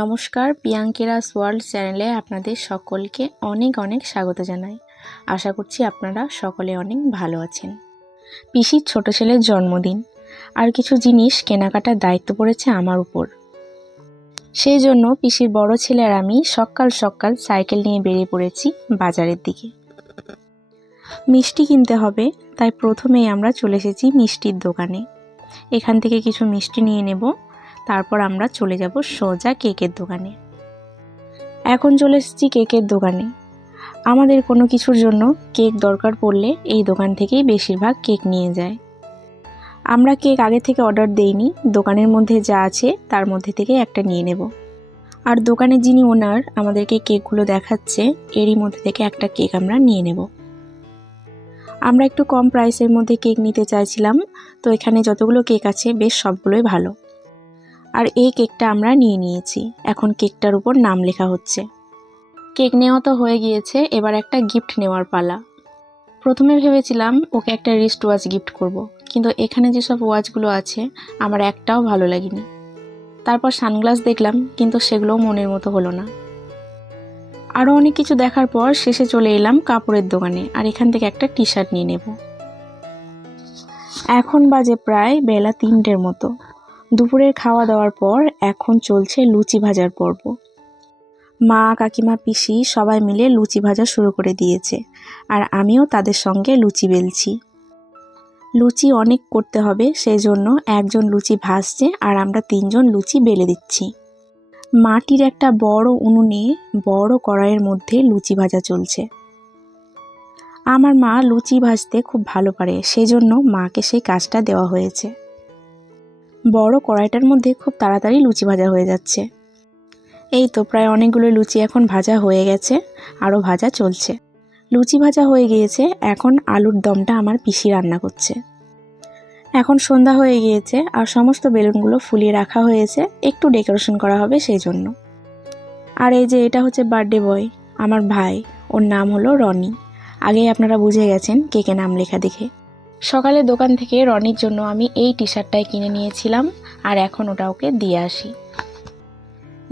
নমস্কার, পিয়াঙ্কেরাস ওয়ার্ল্ড চ্যানেলে আপনাদের সকলকে অনেক অনেক স্বাগত জানাই। আশা করছি আপনারা সকলে অনেক ভালো আছেন। পিসির ছোট ছেলের জন্মদিন আর কিছু জিনিস কেনাকাটার দায়িত্ব পড়েছে আমার উপর। সেই জন্য পিসির বড় ছেলে আর আমি সকাল সকাল সাইকেল নিয়ে বেরিয়ে পড়েছি বাজারের দিকে। মিষ্টি কিনতে হবে, তাই প্রথমেই আমরা চলে এসেছি মিষ্টির দোকানে। এখান থেকে কিছু মিষ্টি নিয়ে নেব। তারপর আমরা চলে যাব সোজা কেকের দোকানে। এখন চলে এসেছি কেকের দোকানে। আমাদের কোনো কিছুর জন্য কেক দরকার পড়লে এই দোকান থেকেই বেশিরভাগ কেক নিয়ে যায়। আমরা কেক আগে থেকে অর্ডার দেইনি, দোকানের মধ্যে যা আছে তার মধ্যে থেকে একটা নিয়ে নেব। আর দোকানের যিনি ওনার আমাদেরকে কেকগুলো দেখাচ্ছে, এরই মধ্যে থেকে একটা কেক আমরা নিয়ে নেব। আমরা একটু কম প্রাইসের মধ্যে কেক নিতে চাইছিলাম, তো এখানে যতগুলো কেক আছে, বেশ সবগুলোই ভালো। আর এই কেকটা আমরা নিয়ে নিয়েছি। এখন কেকটার উপর নাম লেখা হচ্ছে। কেক নেওয়া তো হয়ে গিয়েছে, এবার একটা গিফট নেওয়ার পালা। প্রথমে ভেবেছিলাম ওকে একটা রিস্ট ওয়াচ গিফট করব। কিন্তু এখানে যেসব ওয়াচগুলো আছে, আমার একটাও ভালো লাগেনি। তারপর সানগ্লাস দেখলাম, কিন্তু সেগুলোও মনের মতো হলো না। আরও অনেক কিছু দেখার পর শেষে চলে এলাম কাপড়ের দোকানে, আর এখান থেকে একটা টি শার্ট নিয়ে নেব। এখন বাজে প্রায় বেলা তিনটের মতো। দুপুরের খাওয়া দাওয়ার পর এখন চলছে লুচি ভাজার পর্ব। মা, কাকিমা, পিসি সবাই মিলে লুচি ভাজা শুরু করে দিয়েছে আর আমিও তাদের সঙ্গে লুচি বেলছি। লুচি অনেক করতে হবে সেই জন্য একজন লুচি ভাজছে আর আমরা তিনজন লুচি বেলে দিচ্ছি। মাটির একটা বড় উনুনে বড় কড়াইয়ের মধ্যে লুচি ভাজা চলছে। আমার মা লুচি ভাজতে খুব ভালো পারে, সেজন্য মাকে সেই কাজটা দেওয়া হয়েছে। বড় কড়াইটার মধ্যে খুব তাড়াতাড়ি লুচি ভাজা হয়ে যাচ্ছে। এই তো প্রায় অনেকগুলো লুচি এখন ভাজা হয়ে গেছে আরও ভাজা চলছে। লুচি ভাজা হয়ে গিয়েছে, এখন আলুর দমটা আমার পিসি রান্না করছে। এখন সন্ধ্যা হয়ে গিয়েছে আর সমস্ত বেলুনগুলো ফুলিয়ে রাখা হয়েছে, একটু ডেকোরেশন করা হবে সেই জন্য। আর এই যে এটা হচ্ছে বার্থডে বয়, আমার ভাই, ওর নাম হলো রনি। আগেই আপনারা বুঝে গেছেন কেকে নাম লেখা দেখে। সকালে দোকান থেকে রনির জন্য আমি এই টি শার্টটাই কিনে নিয়েছিলাম, আর এখন ওটা ওকে দিয়ে আসি।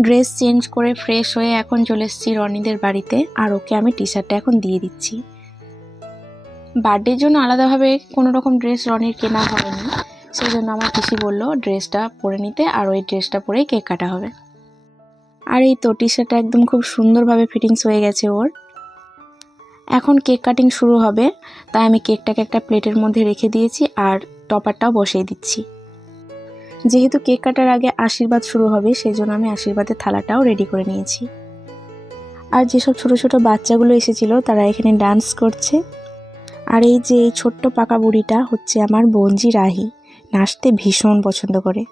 ড্রেস চেঞ্জ করে ফ্রেশ হয়ে এখন চলে এসেছি রনিদের বাড়িতে, আর ওকে আমি টি শার্টটা এখন দিয়ে দিচ্ছি। বার্থডের জন্য আলাদাভাবে কোনো রকম ড্রেস রনির কেনা হয়নি সেই জন্য আমার পিসি বলল ড্রেসটা পরে নিতে আর ওই ড্রেসটা পরেই কেক কাটা হবে। আর এই তো টি শার্টটা একদম খুব সুন্দরভাবে ফিটিংস হয়ে গেছে ওর। এখন কেক কাটিং শুরু হবে, তাই আমি কেকটাকে একটা প্লেটের মধ্যে রেখে দিয়েছি আর টপারটাও বসিয়ে দিচ্ছি। যেহেতু কেক কাটার আগে আশীর্বাদ শুরু হবে সেই জন্য আমি আশীর্বাদের থালাটাও রেডি করে নিয়েছি। আর যেসব ছোট ছোট বাচ্চাগুলো এসেছিল, তারা এখানে ডান্স করছে। আর এই যে এই ছোট্ট পাকা বুড়িটা হচ্ছে আমার বঞ্জি রাহি, নাচতে ভীষণ পছন্দ করে।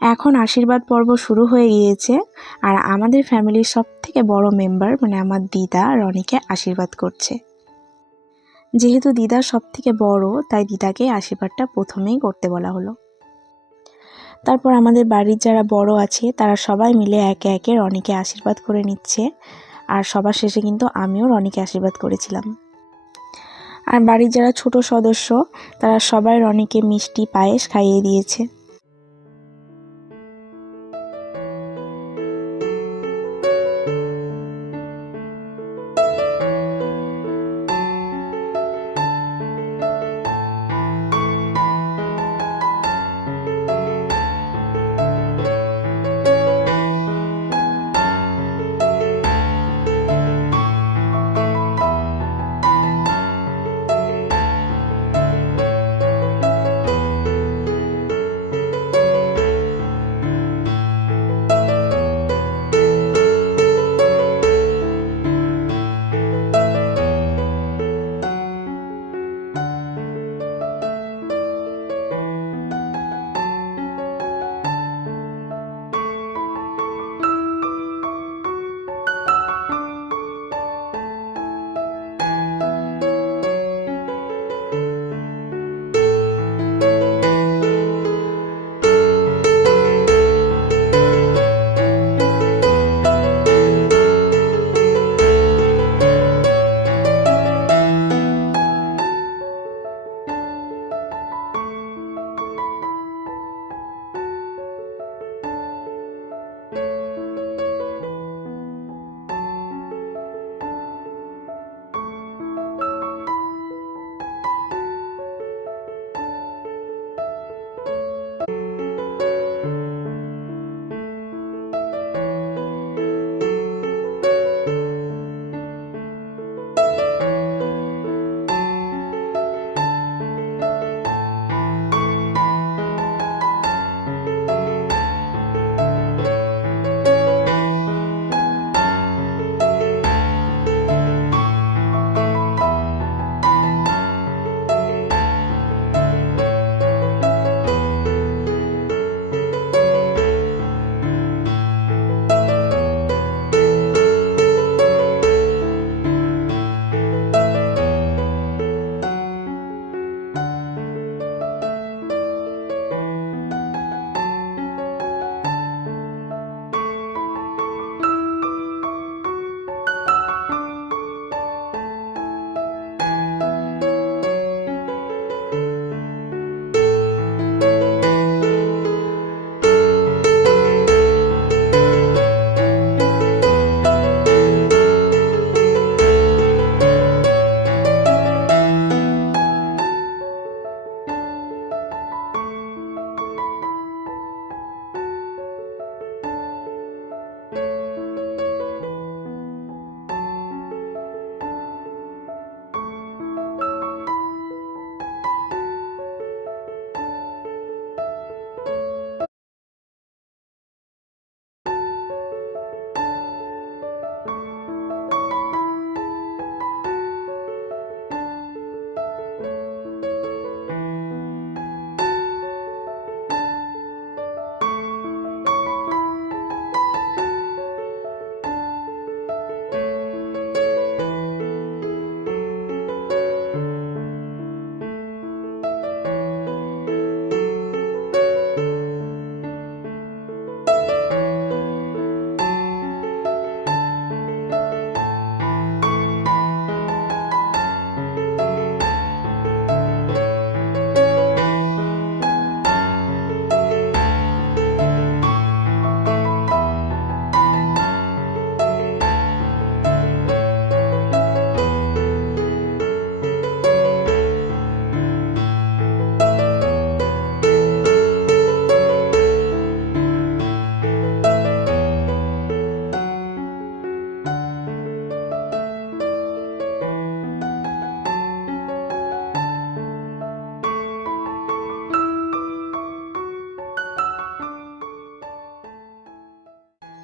এখন আশীর্বাদ পর্ব শুরু হয়ে গিয়েছে আর আমাদের ফ্যামিলির সব থেকে বড় মেম্বার মানে আমার দিদা রনিকে আশীর্বাদ করছে। যেহেতু দিদা সব থেকে বড়, তাই দিদাকে আশীর্বাদটা প্রথমেই করতে বলা হলো। তারপর আমাদের বাড়ির যারা বড় আছে, তারা সবাই মিলে একে একে রনিকে আশীর্বাদ করে নিচ্ছে আর সবার শেষে কিন্তু আমিও রনিকে আশীর্বাদ করেছিলাম। আর বাড়ির যারা ছোট সদস্য, তারা সবাই রনিকে মিষ্টি পায়েস খাইয়ে দিয়েছে।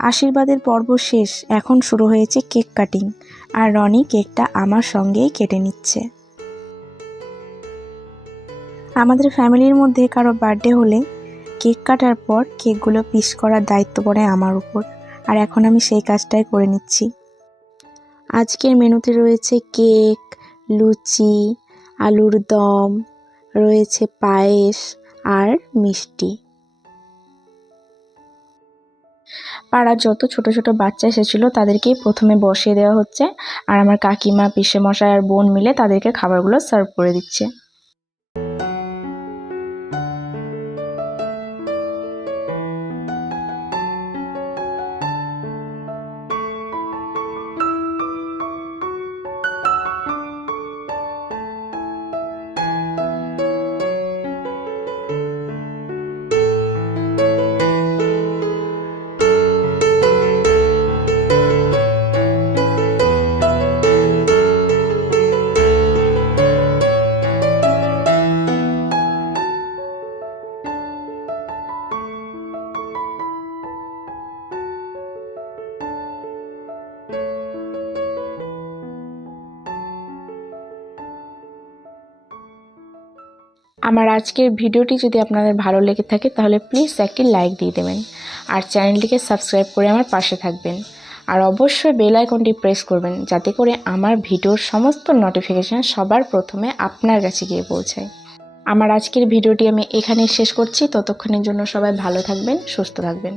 আশীর্বাদের পর্ব শেষ। এখন শুরু হয়েছে কেক কাটিং। আর রনি কেকটা আমার সঙ্গেই কেটে নিচ্ছে। আমাদের ফ্যামিলির মধ্যে কারও বার্থডে হলে কেক কাটার পর কেকগুলো পিস করার দায়িত্ব পড়ে আমার উপর। আর এখন আমি সেই কাজটাই করে নিচ্ছি। আজকের মেনুতে রয়েছে কেক, লুচি, আলুর দম, রয়েছে পায়েস আর মিষ্টি। পাড়ার যত ছোট ছোট বাচ্চা এসেছিল তাদেরকেই প্রথমে বসিয়ে দেওয়া হচ্ছে। আর আমার কাকিমা, পিসেমশাই আর বোন মিলে তাদেরকে খাবারগুলো সার্ভ করে দিচ্ছে। আমার আজকের ভিডিওটি যদি আপনাদের ভালো লেগে থাকে, তাহলে প্লিজ একটি লাইক দিয়ে দেবেন। আর চ্যানেলটিকে সাবস্ক্রাইব করে আমার পাশে থাকবেন। আর অবশ্যই বেল আইকনটি প্রেস করবেন, যাতে করে আমার ভিডিওর সমস্ত নোটিফিকেশান সবার প্রথমে আপনার কাছে গিয়ে পৌঁছায়। আমার আজকের ভিডিওটি আমি এখানেই শেষ করছি। ততক্ষণের জন্য সবাই ভালো থাকবেন, সুস্থ থাকবেন।